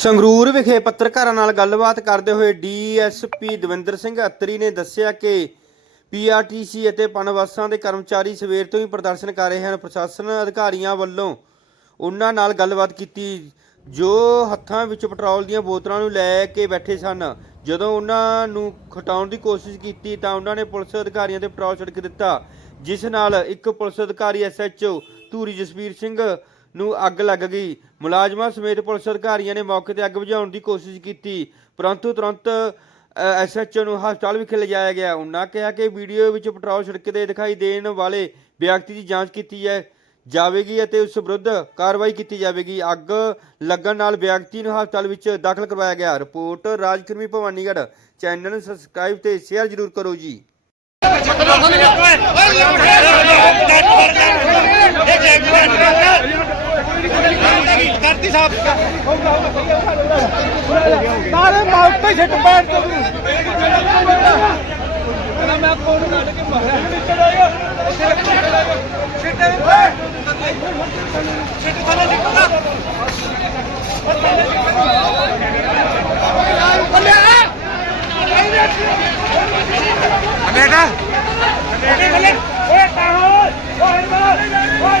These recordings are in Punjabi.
ਸੰਗਰੂਰ ਵਿਖੇ ਪੱਤਰਕਾਰਾਂ ਨਾਲ ਗੱਲਬਾਤ ਕਰਦੇ ਹੋਏ ਡੀਐਸਪੀ ਦਵਿੰਦਰ ਸਿੰਘ ਅਤਰੀ ਨੇ ਦੱਸਿਆ ਕਿ ਪੀਆਰਟੀਸੀ ਅਤੇ ਪਨਵਸਾਂ ਦੇ ਕਰਮਚਾਰੀ ਸਵੇਰ ਤੋਂ ਹੀ ਪ੍ਰਦਰਸ਼ਨ ਕਰ ਰਹੇ ਹਨ। ਪ੍ਰਸ਼ਾਸਨ ਅਧਿਕਾਰੀਆਂ ਵੱਲੋਂ ਉਹਨਾਂ ਨਾਲ ਗੱਲਬਾਤ ਕੀਤੀ। ਜੋ ਹੱਥਾਂ ਵਿੱਚ ਪੈਟਰੋਲ ਦੀਆਂ ਬੋਤਲਾਂ ਨੂੰ ਲੈ ਕੇ ਬੈਠੇ ਸਨ। ਜਦੋਂ ਉਹਨਾਂ ਨੂੰ ਖਟਾਉਣ ਦੀ ਕੋਸ਼ਿਸ਼ ਕੀਤੀ ਤਾਂ ਉਹਨਾਂ ਨੇ ਪੁਲਿਸ ਅਧਿਕਾਰੀਆਂ ਤੇ ਪੈਟਰੋਲ ਛਿੜਕ ਦਿੱਤਾ, ਜਿਸ ਨਾਲ ਇੱਕ ਪੁਲਿਸ ਅਧਿਕਾਰੀ ਐਸਐਚਓ ਧੂਰੀ ਜਸਵੀਰ ਸਿੰਘ ਨੂੰ ਅੱਗ ਲੱਗ ਗਈ ਮੁਲਾਜ਼ਮਾਂ ਸਮੇਤ ਪੁਲਿਸ ਅਧਿਕਾਰੀਆਂ ਨੇ ਮੌਕੇ ਤੇ ਅੱਗ ਬੁਝਾਉਣ ਦੀ ਕੋਸ਼ਿਸ਼ ਕੀਤੀ ਪਰੰਤੂ ਤੁਰੰਤ ਐਸਐਚਓ ਨੂੰ ਹਸਪਤਾਲ ਵਿਖੇ ਲਿਜਾਇਆ ਗਿਆ ਉਹਨਾਂ ਕਿਹਾ ਕਿ ਵੀਡੀਓ ਵਿੱਚ ਪੈਟਰੋਲ ਛਿੜਕਦੇ ਦਿਖਾਈ ਦੇਣ ਵਾਲੇ ਵਿਅਕਤੀ ਦੀ ਜਾਂਚ ਕੀਤੀ ਹੈ ਜਾਵੇਗੀ ਅਤੇ ਉਸ ਵਿਰੁੱਧ ਕਾਰਵਾਈ ਕੀਤੀ ਜਾਵੇਗੀ ਅੱਗ ਲੱਗਣ ਨਾਲ ਵਿਅਕਤੀ ਨੂੰ ਹਸਪਤਾਲ ਵਿੱਚ ਦਾਖਲ ਕਰਵਾਇਆ ਗਿਆ ਰਿਪੋਰਟ ਰਾਜਕਰਮੀ ਭਵਾਨੀਗੜ੍ਹ ਚੈਨਲ ਨੂੰ ਸਬਸਕ੍ਰਾਈਬ ਤੇ ਸ਼ੇਅਰ ਜ਼ਰੂਰ ਕਰੋ ਜੀ ਕਰਤੀ ਸਾਹਿਬ ਸਾਰੇ ਮਾਉ ਤੇ ਛੱਟ ਬੈਠ ਤੂੰ ਨਾ ਮੈਂ ਕੋਣ ਕੱਢ ਕੇ ਮਾਰਿਆ ਨਿਕਲ ਆਇਆ ਛੱਟੇ ਛੱਟ ਥਾਣਾ ਨਿਕਲਦਾ ਬੇਟਾ। ਓਏ ਕਾਹੋ ਓਏ ਓਏ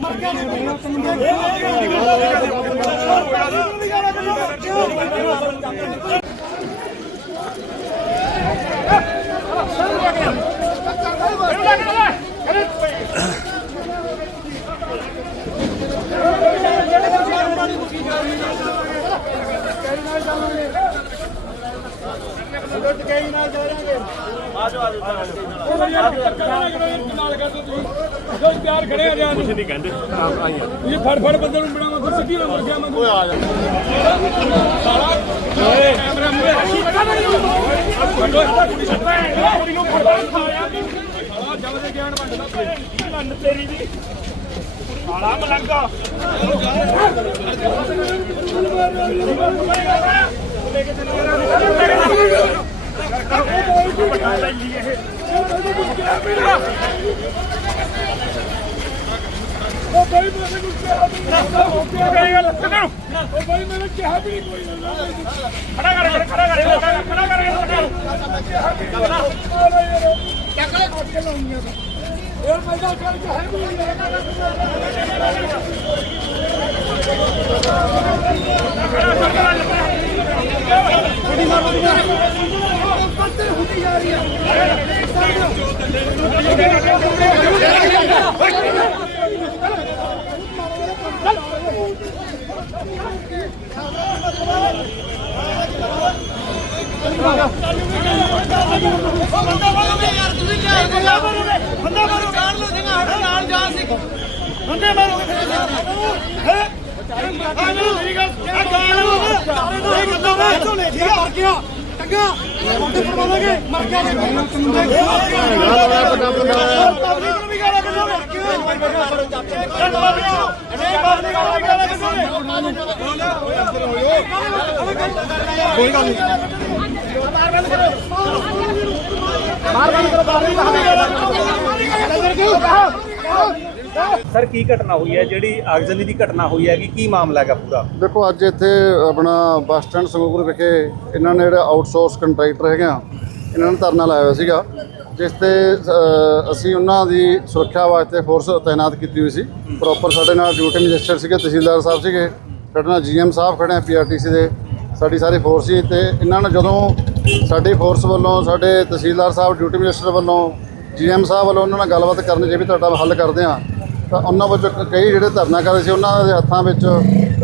ਮਰ ਗਿਆ। ਪਿਆਰ ਖੜੇ ਆ ਜਾਨ ਕੁਛ ਨਹੀਂ ਕਹਿੰਦੇ ਇਹ ਫੜ ਫੜ ਬੰਦੇ ਨੂੰ ਬਣਾਵਾ ਫਿਰ ਸਿੱਧੀ ਨਾ ਮਰ ਗਿਆ ਮੈਂ ਓਏ ਆ ਜਾ ਸਾਲਾ ਓਏ ਕੈਮਰਾ ਮੂਰੇ ਰੱਖੀ ਬੰਦੋ ਇਸ ਕੁੜੀ ਸੱਤਾ ਹੈ ਕੁੜੀ ਨੂੰ ਫੜਦਾ ਖਾਇਆ ਸਾਲਾ ਜਦ ਦੇ ਗਿਆਨ ਵੰਡਦਾ ਲੰਨ ਤੇਰੀ ਦੀ ਸਾਲਾ ਮਲੰਗਾ ਉਹ ਬਈ ਮੈਨੂੰ ਕੁਝ ਕਿਹਾ ਵੀ ਨਹੀਂ ਹੋ ਗਿਆ ਗਈ ਗੱਲ ਸੁਣੋ ਉਹ ਬਈ ਮੈਨੂੰ ਕਿਹਾ ਵੀ ਨਹੀਂ ਕੋਈ ਨਾ ਖੜਾ ਕਰ ਖੜਾ ਕਰ ਖੜਾ ਕਰ ਟੱਕਲੇ ਖੋਟ ਕੇ ਲਾਉਣੀਆਂ ਇਹ ਮੈਦਾਨ ਚੱਲ ਕੇ ਹੈ ਵੀ ਨਹੀਂ ਹੁੰਦੀ ਜਾ ਰਹੀ ਹੈ ਬੰਦਾ ਮਾਰੋਗੇ ਯਾਰ ਤੁਸੀਂ ਜਾ ਸਿੱਖ ਬੰਦੇ ਮਾਰੋਗੇ ਹੈ ਆ ਜਾ ਮੇਰੀ ਗੱਲ ਆ ਗਾਲ ਇਹ ਬੰਦਾ ਮਾਰ ਝੋਲੇ ਠੀਕ ਆ ਗਿਆ ਟੰਗਾ ਮੁੰਡੇ ਪਰਵਾਵਾਂਗੇ ਮਰ ਗਿਆ ਜੇ ਵੀ ਗਾਲਾਂ ਕੱਢੋਗੇ ਚੱਲ ਪਬਲਿਕ ਨੂੰ ਅਰੇ ਪਬਲਿਕ ਨੂੰ ਵੀ ਗਾਲਾਂ ਕੱਢੋਗੇ ਕੋਈ ਗੱਲ ਨਹੀਂ ਸਰ, ਕੀ ਘਟਨਾ ਹੋਈ ਹੈ? ਜਿਹੜੀ ਆਗਜ਼ਨੀ ਦੀ ਘਟਨਾ ਹੋਈ ਹੈਗੀ, ਕੀ ਮਾਮਲਾ ਹੈਗਾ ਪੂਰਾ? ਦੇਖੋ, ਅੱਜ ਇੱਥੇ ਆਪਣਾ ਬੱਸ ਸਟੈਂਡ ਸੰਗਰੂਰ ਵਿਖੇ ਇਹਨਾਂ ਨੇ ਜਿਹੜਾ ਆਊਟਸੋਰਸ ਕੰਟਰੈਕਟਰ ਹੈਗੇ ਆ, ਇਹਨਾਂ ਨੇ ਧਰਨਾ ਲਾਇਆ ਹੋਇਆ ਸੀਗਾ, ਜਿਸ ਤੇ ਅਸੀਂ ਉਹਨਾਂ ਦੀ ਸੁਰੱਖਿਆ ਵਾਸਤੇ ਫੋਰਸ ਤਾਇਨਾਤ ਕੀਤੀ ਹੋਈ ਸੀ। ਪ੍ਰੋਪਰ ਸਾਡੇ ਨਾਲ ਡਿਊਟੀ ਮੈਜਿਸਟਰ ਸੀਗੇ, ਤਹਿਸੀਲਦਾਰ ਸਾਹਿਬ ਸੀਗੇ, ਸਾਡੇ ਨਾਲ ਜੀਐਮ ਸਾਹਿਬ ਖੜੇ ਆ ਪੀਆਰਟੀਸੀ ਦੇ, ਸਾਡੀ ਸਾਰੀ ਫੋਰਸ ਸੀ। ਤੇ ਇਹਨਾਂ ਨੇ ਜਦੋਂ ਸਾਡੀ ਫੋਰਸ ਵੱਲੋਂ, ਸਾਡੇ ਤਹਿਸੀਲਦਾਰ ਸਾਹਿਬ ਡਿਊਟੀ ਮੈਜਿਸਟਰ ਵੱਲੋਂ ਜੀਐਮ ਸਾਹਿਬ ਵੱਲੋਂ ਉਹਨਾਂ ਨਾਲ ਗੱਲਬਾਤ ਕਰਨ ਜੇ ਵੀ ਤੁਹਾਡਾ ਹੱਲ ਕਰਦੇ ਆ ਤਾਂ ਉਹਨਾਂ ਵਿੱਚੋਂ ਕਈ ਜਿਹੜੇ ਧਰਨਾ ਕਰਦੇ ਸੀ, ਉਹਨਾਂ ਦੇ ਹੱਥਾਂ ਵਿੱਚ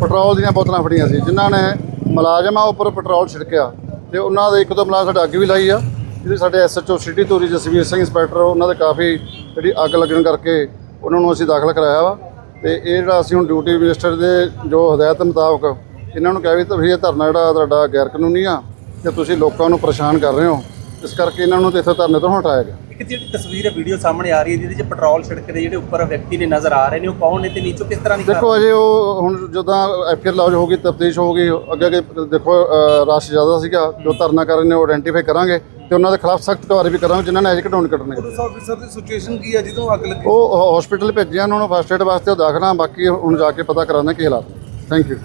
ਪੈਟਰੋਲ ਦੀਆਂ ਬੋਤਲਾਂ ਫੜੀਆਂ ਸੀ, ਜਿਨ੍ਹਾਂ ਨੇ ਮੁਲਾਜ਼ਮਾਂ ਉੱਪਰ ਪੈਟਰੋਲ ਛਿੜਕਿਆ ਤੇ ਉਹਨਾਂ ਦੇ ਇੱਕ ਦੋ ਮੁਲਾਜ਼ਮ ਸਾਡੇ ਅੱਗ ਵੀ ਲਾਈ ਆ ਜਿਹਦੇ ਸਾਡੇ SHO city Dhuri Jasvir Singh inspector, ਉਹਨਾਂ ਦੇ ਕਾਫੀ ਜਿਹੜੀ ਅੱਗ ਲੱਗਣ ਕਰਕੇ ਉਹਨਾਂ ਨੂੰ ਅਸੀਂ ਦਾਖਲ ਕਰਾਇਆ ਵਾ ਤੇ ਇਹ ਜਿਹੜਾ ਅਸੀਂ ਹੁਣ ਡਿਊਟੀ ਮਿਨਿਸਟਰ ਦੇ ਜੋ ਹਦਾਇਤ ਮੁਤਾਬਕ ਇਹਨਾਂ ਨੂੰ ਕਿਹਾ ਵੀ ਤੁਸੀਂ ਇਹ ਧਰਨਾ ਜਿਹੜਾ ਤੁਹਾਡਾ ਗੈਰ ਕਾਨੂੰਨੀ ਆ, ਤੇ ਤੁਸੀਂ ਲੋਕਾਂ ਨੂੰ ਪਰੇਸ਼ਾਨ ਕਰ ਰਹੇ ਹੋ। ਇਸ ਕਰਕੇ ਇਹਨਾਂ ਨੂੰ ਤੇ ਇੱਥੇ ਧਰਨੇ ਤੋਂ ਹਟਾਇਆ ਗਿਆ। ਇੱਕ ਜਿਹੜੀ ਤਸਵੀਰ ਹੈ ਵੀਡੀਓ ਸਾਹਮਣੇ ਆ ਰਹੀ ਹੈ ਜਿਹਦੇ 'ਚ ਪੈਟਰੋਲ ਛਿੜਕ ਦੇ ਜਿਹੜੇ ਉੱਪਰ ਵਿਅਕਤੀ ਨੇ ਨਜ਼ਰ ਆ ਰਹੇ ਨੇ ਉਹ ਕੌਣ ਨੇ ਤੇ ਨੀਚੋਂ ਕਿਸ ਤਰ੍ਹਾਂ ਦੀ ਦੇਖੋ ਅਜੇ ਉਹ ਹੁਣ ਜਦੋਂ ਐਫਆਰ ਲਾਜ ਹੋਗੀ ਤਫਤੀਸ਼ ਹੋਗੀ ਅੱਗੇ ਅੱਗੇ ਦੇਖੋ ਰਸ਼ ਜ਼ਿਆਦਾ ਸੀਗਾ ਜੋ ਧਰਨਾ ਕਰ ਰਹੇ ਨੇ ਉਹ ਆਇਡੈਂਟੀਫਾਈ ਕਰਾਂਗੇ ਤੇ ਉਹਨਾਂ ਦੇ ਖਿਲਾਫ ਸਖਤ ਕਾਰਵਾਈ ਵੀ ਕਰਾਂਗੇ ਜਿਨ੍ਹਾਂ ਨੇ ਅਜੇ ਘਟਾਉਣ ਕੱਟਣੇ ਪੁਲਿਸ ਆਫੀਸਰ ਦੀ ਸਿਚੁਏਸ਼ਨ ਕੀ ਹੈ ਜਦੋਂ ਅੱਗ ਲੱਗੀ? ਉਹ ਹਸਪੀਟਲ ਭੇਜਿਆ ਉਹਨਾਂ ਨੂੰ ਫਸਟ ਏਡ ਵਾਸਤੇ ਉਹ ਦਾਖਲ ਬਾਕੀ ਹੁਣ ਜਾ ਕੇ ਪਤਾ ਕਰਾਉਂਦੇ ਕੀ ਹਾਲਾਤ। Thank you